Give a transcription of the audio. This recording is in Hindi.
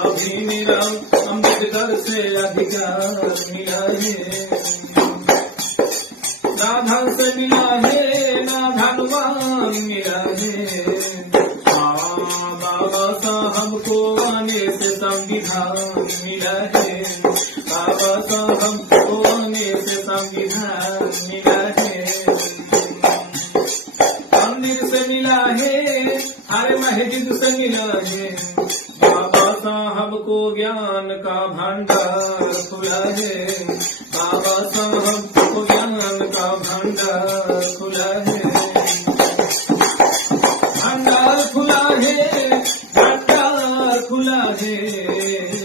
अभी मेरा अम्बेडकर से अधिकार मिला है। ना धन से मिला है ना धनवान मिला है, बाबा साहब को आने से संविधान मिला है। बाबा साहब को आने से संविधान मिला है। मंदिर से मिला है, हर मस्जिद से मिला है। बाबा साहब को ज्ञान का भंडार खुला है। बाबा साहब को ज्ञान का भंडार खुला है। भंडार खुला है, भंडार खुला है।